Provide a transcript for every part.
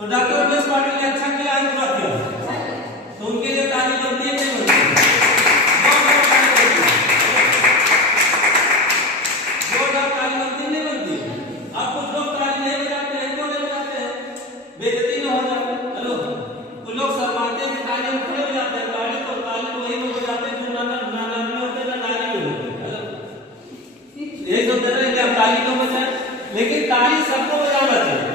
तो डॉक्टर उमेश पाटिल ने अच्छा किया है, बुरा किया, तो उनके लिए ताली बनती है नहीं बनती? जोरदार ताली बनती नहीं बनती? अब कुछ लोग ताली नहीं बजाते हैं, क्यों नहीं बजाते हैं? बेइज्जती न हो जाए। हेलो, कुछ लोग शर्माते हैं कि ताली हम क्यों बजाते हैं? ताली तो वही लोग बजाते हैं जो ना नानी होते ना नानी होते। हेलो, यही सोचते हैं कि हम ताली क्यों बजाएं, लेकिन ताली सबको बजाना चाहिए,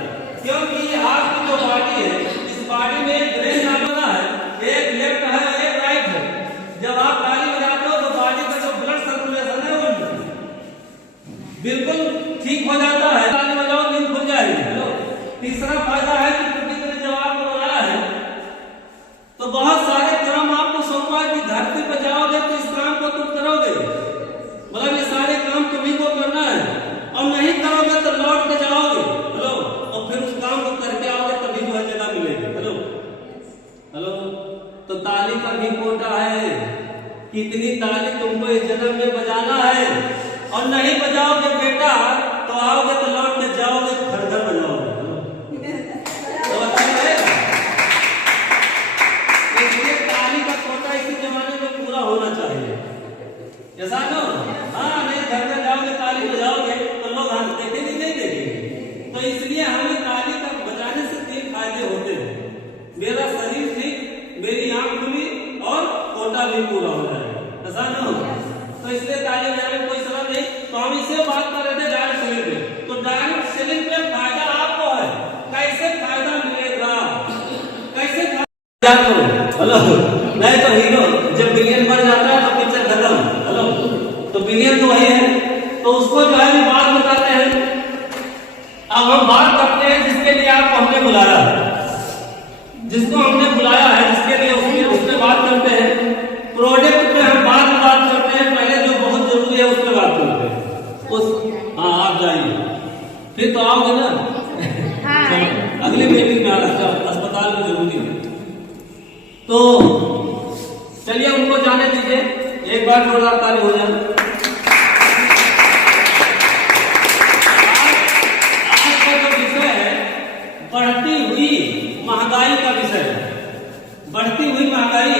क्योंकि आपकी जो बॉडी है, इस बॉडी में एक ब्रेन नामना है, एक लेफ्ट है एक राइट है। जब आप ताली बजाते हो तो बॉडी का जो ब्लड सर्कुलेशन है वो बिल्कुल ठीक हो जाता है। ताली बजाओ नींद खुल जाएगी। हेलो, तीसरा फायदा है कि क्योंकि जब आपको बनाया है तो बहुत सारे काम आपको सौंपा कि धरती पर जाओगे तो इस काम को तुम करोगे, मतलब ये सारे काम तुम्हीं को करना है, और नहीं करोगे तो लौट के जाओगे। हेलो, और फिर उस काम को करके आओगे तभी जो है जगह मिलेगी। हेलो हेलो, तो ताली का भी कोटा है, कितनी ताली तुमको इस जन्म में बजाना है, और नहीं बजाओगे बेटा तो आओगे तो लौट के जाओगे, घर घर बजाओगे। तो बताइए, इसलिए ताली का कोटा इसी जमाने में पूरा होना चाहिए, ऐसा ना? हाँ, नहीं घर घर जाओगे ताली बजाओगे तो लोग हाथ देखेंगे नहीं देखेंगे। तो इसलिए हमें ताली का बजाने से 3 फायदे होते हैं, मेरा शरीर ठीक, मेरी आंख खुली और कोटा भी पूरा हो जाएगा, ऐसा ना हो? तो इसलिए ताली बजाने में कोई सवाल नहीं। तो हम इसे बात कर रहे थे डायरेक्ट सेलिंग पे। तो डायरेक्ट सेलिंग पे फायदा आपको है, कैसे फायदा मिलेगा, कैसे फायदा करो। हेलो, नहीं तो हीरो जब बिलियन बन जाता है तो पिक्चर खत्म। हेलो, तो बिलियन तो वही है, तो उसको जो है बात बताते हैं। अब हम बात करते हैं जिसके लिए आपको हमने बुलाया है, जिसको हमने बुलाया है, जिसके लिए उसमें बात करते हैं। प्रोडक्ट पे हम बात करते हैं, पहले जो बहुत जरूरी है उस पर बात करते हैं। हाँ, आप जाइए, फिर तो आओगे ना। अगले मीटिंग में आना, अस्पताल में जरूरी है। तो चलिए उनको जाने दीजिए, एक बार जोरदार ताली हो जाए। आज का जो विषय है बढ़ती हुई महंगाई का विषय है। बढ़ती हुई महंगाई,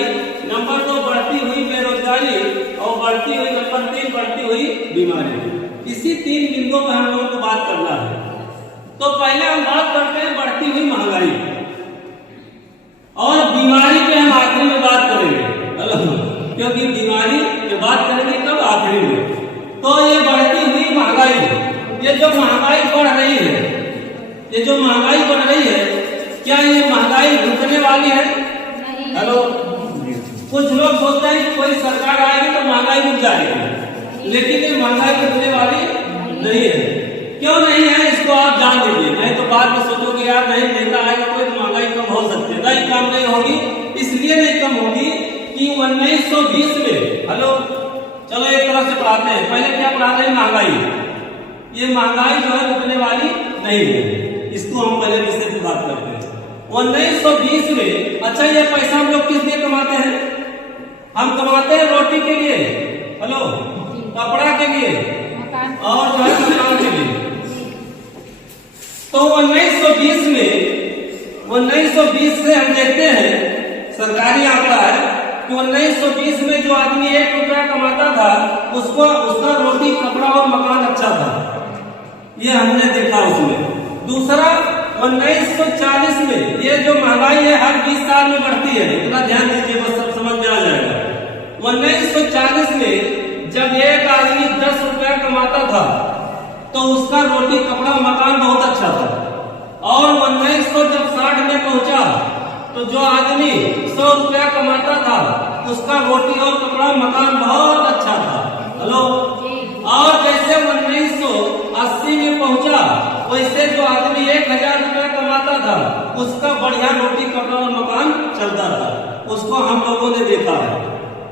नंबर 2 बढ़ती हुई बेरोजगारी, और बढ़ती हुई नंबर 3 बढ़ती हुई बीमारी। इसी 3 बिंदुओं पर हम लोगों को बात करना है। तो पहले हम बात करते हैं बढ़ती हुई महंगाई, और बीमारी पे हम आखिरी में बात करेंगे, क्योंकि बीमारी पे बात करेंगे कब? आखिरी में। तो ये बढ़ती हुई महंगाई, ये जो महंगाई बढ़ रही है, ये जो महंगाई बढ़ रही है, क्या ये महंगाई रुकने वाली है? हेलो, कुछ लोग सोचते हैं कि कोई सरकार आएगी तो महंगाई रुक जाएगी, लेकिन ये महंगाई रुकने वाली नहीं है। क्यों नहीं है इसको आप जान लीजिए, नहीं तो बाद में सोचोगे यार नहीं नेता आएगा कोई तो महंगाई कम हो सकती है। नहीं, कम नहीं होगी। इसलिए नहीं कम होगी कि 1920 में, हेलो चलो एक तरफ से पढ़ाते हैं। पहले क्या पढ़ाते हैं? महंगाई। ये महंगाई जो है रुकने वाली नहीं है, इसको हम पहले विषय से बात करते हैं। 1920 में, अच्छा ये पैसा हम लोग किस लिए कमाते हैं? हम कमाते हैं रोटी के लिए, हेलो, कपड़ा के लिए, और जो है मकान के लिए। तो 1920 से हम देखते हैं, सरकारी आंकड़ा है कि 1920 में जो आदमी 1 रुपया कमाता था उसका रोटी कपड़ा और मकान अच्छा था, ये हमने देखा उसमें। दूसरा, 1940 में ये जो महंगाई है हर 20 साल में बढ़ती है, इतना ध्यान दीजिए, बस सब समझ में आ जाएगा। 1940 में जब एक आदमी 10 रुपया कमाता था तो उसका रोटी कपड़ा मकान बहुत अच्छा था, और 1960 में पहुंचा तो जो आदमी 100 रुपया कमाता था उसका रोटी और कपड़ा मकान बहुत अच्छा था। हेलो, और जैसे 1980 में पहुंचा वैसे जो आदमी 1000 रुपया कमाता था उसका बढ़िया रोटी कपड़ा और मकान चलता था। उसको हम लोगों ने देखा है।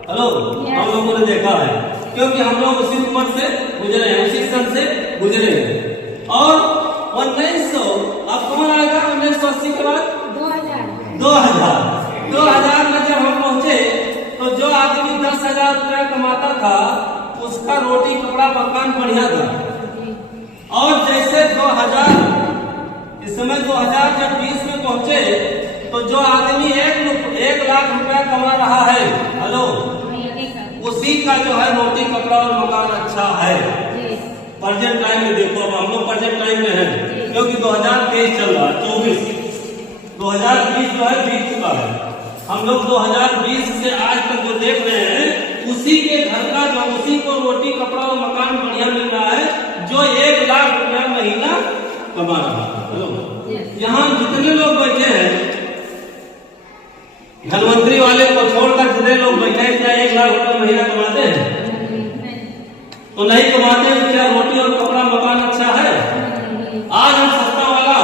हेलो, हम लोगों ने देखा है, क्योंकि हम लोग उसी उम्र से गुजरे हैं, उसी सन से गुजरे हैं। और 1900 अब कौन आएगा? 1980 के बाद 2000 में जब हम पहुंचे तो जो आदमी 10,000 रुपया कमाता था उसका रोटी कपड़ा मकान बढ़िया था। और जैसे 2000 इस समय 2000 जब 20 में पहुंचे तो जो आदमी 1 लाख रुपया कमा रहा है, हेलो, उसी का जो है रोटी कपड़ा और मकान अच्छा है। प्रेजेंट टाइम में देखो, अब हम लोग प्रेजेंट टाइम में हैं क्योंकि 2023 चल रहा है, 2020 जो है बीत चुका है। हम लोग 2020 से आज तक जो देख रहे हैं उसी के घर का जो उसी को रोटी कपड़ा और मकान बढ़िया मिल रहा है जो 1 लाख रुपया महीना कमा रहा है। हेलो, यहाँ जितने लोग बैठे हैं, धनवंतरी वाले को छोड़कर जितने लोग बैठे हैं, क्या 1 लाख रुपया महीना कमाते हैं? तो नहीं कमाते हैं। क्या रोटी और कपड़ा मकान अच्छा है? आज हम सस्ता वाला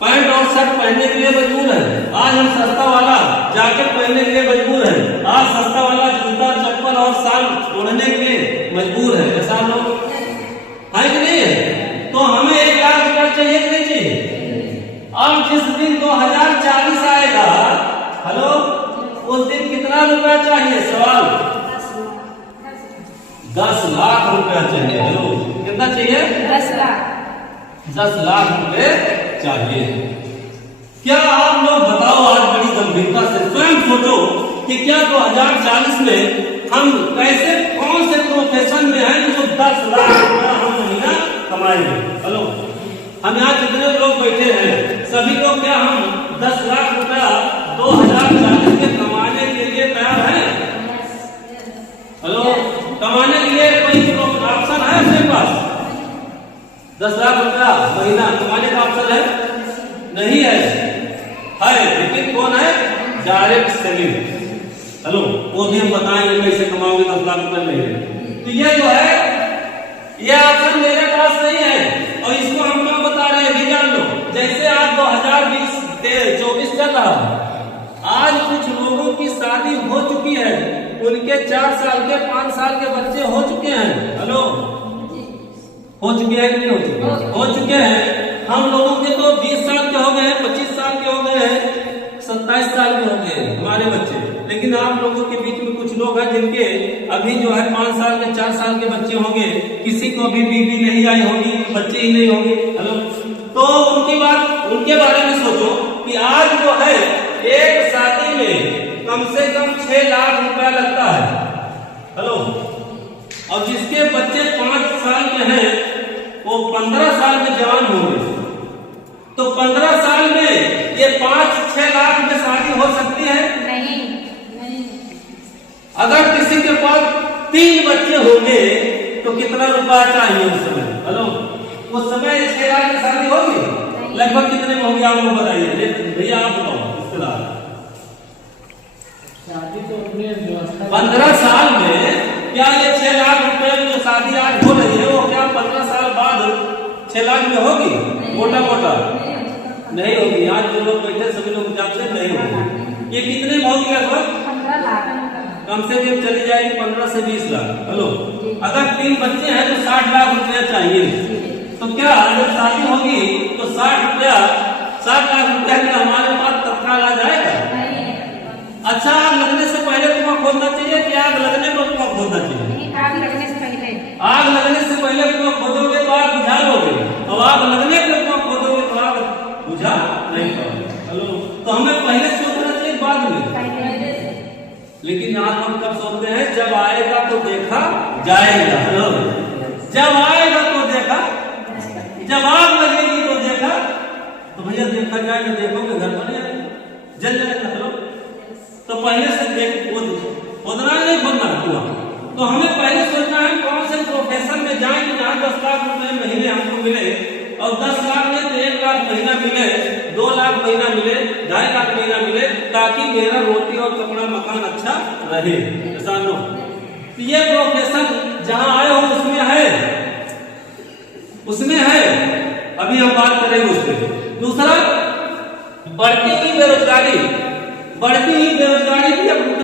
पैंट और शर्ट पहनने के लिए मजबूर है, आज हम सस्ता वाला जैकेट पहनने के लिए मजबूर है, आज सस्ता वाला जूता चप्पल और शाल ओढ़ने के लिए मजबूर है। ऐसा लोग है कि नहीं है? तो हमें 1 लाख रुपया चाहिए कि नहीं चाहिए? अब जिस दिन 2040 आएगा, हेलो, उस दिन कितना रुपया चाहिए? सवाल 10 लाख रुपया चाहिए। हेलो, कितना चाहिए? 10 लाख। 10 लाख रुपए चाहिए। क्या आप लोग बताओ, आज बड़ी गंभीरता से स्वयं सोचो कि क्या 2040 में हम कैसे, कौन से प्रोफेशन में हैं जो 10 लाख रुपया हम महीना कमाएंगे? हेलो, हम यहाँ जितने लोग बैठे हैं सभी लोग क्या हम 10 लाख रुपया 2040 में कमाने के लिए तैयार हैं? हेलो, कमाने के लिए कोई ऑप्शन है अपने पास? 10 लाख रुपया महीना कमाने का ऑप्शन है? नहीं है। लेकिन कौन है? Direct selling. हेलो, वो भी हम बताएंगे कैसे कमाओगे 10 लाख रुपया महीने। तो ये जो है, ये ऑप्शन मेरे पास नहीं है और इसको हम क्या बता रहे हैं भी जान लो। जैसे आज 2024 चल रहा है, आज कुछ लोगों की शादी हो चुकी है, उनके 4 साल के 5 साल के बच्चे हो चुके हैं। हेलो, हो चुके हैं कि नहीं हो चुके? हो चुके हैं। हम लोगों के तो 20 साल के हो गए हैं, 25 साल के हो गए हैं, 27 साल के हो गए हैं हमारे बच्चे। लेकिन आप लोगों के बीच में कुछ लोग हैं जिनके अभी जो है 5 साल के 4 साल के बच्चे होंगे, किसी को अभी बीवी नहीं आई होगी, बच्चे ही नहीं होंगे। हेलो, तो उनके बारे में सोचो कि आज जो है एक शादी में कम से कम 6 लाख रुपया लगता है। हेलो, और जिसके बच्चे 5 साल के हैं वो 15 साल में जवान होंगे, तो 15 साल में ये 5-6 लाख में शादी हो सकती है? नहीं। अगर किसी के पास 3 बच्चे होंगे तो कितना रुपया चाहिए उस समय? हेलो, उस समय 6 लाख में शादी होगी? लगभग कितने में होगी आप लोग बताइए भैया, आप बताओ। रिश्तेदार 15 साल में क्या ये 6 लाख रुपए में जो शादी आज हो रही है वो क्या 15 साल बाद 6 लाख में होगी? मोटा मोटा नहीं होगी। आज जो लोग बैठे सभी लोग जानते नहीं होगी। ये कितने में होगी? लगभग 15 लाख। कम से कम चली जाएगी 15 से 20 लाख। हेलो, अगर 3 बच्चे हैं तो 60 लाख रुपया चाहिए। तो क्या अगर शादी होगी तो 60 लाख रुपया क्या हमारे पास तत्काल आ जाएगा? अच्छा, आग लगने से पहले कुआं खोदना चाहिए कि आग लगने पर कुआं खोदना चाहिए? आग लगने से पहले। आग लगने से पहले कुआं खोदोगे तो आग बुझा लोगे, और आग लगने पर कुआं खोदोगे तो आग बुझा नहीं पाओगे। हेलो, तो हमें पहले सोचना चाहिए बाद में। लेकिन आज हम कब सोचते हैं? जब आएगा तो देखा जाएगा। हेलो, जब आएगा तो देखा, जब आग लगेगी तो देखा, तो भैया देखा जाएगा, देखोगे घर बन जाएगा, जल जाएगा। हेलो, तो पहले से खोदना नहीं खोदना कुआं। तो हमें पहले सोचना है कौन से प्रोफेशन में जाए कि जहाँ 10 लाख रुपए महीने हमको मिले, और 10 लाख में तो 1 लाख महीना मिले, 2 लाख महीना मिले, 2.5 लाख महीना मिले, ताकि मेरा रोटी और कपड़ा मकान अच्छा रहे। ऐसा लो, तो ये प्रोफेशन जहाँ आए हो उसमें है। अभी हम बात करेंगे उस पर। दूसरा, बढ़ती ही बेरोजगारी भी अब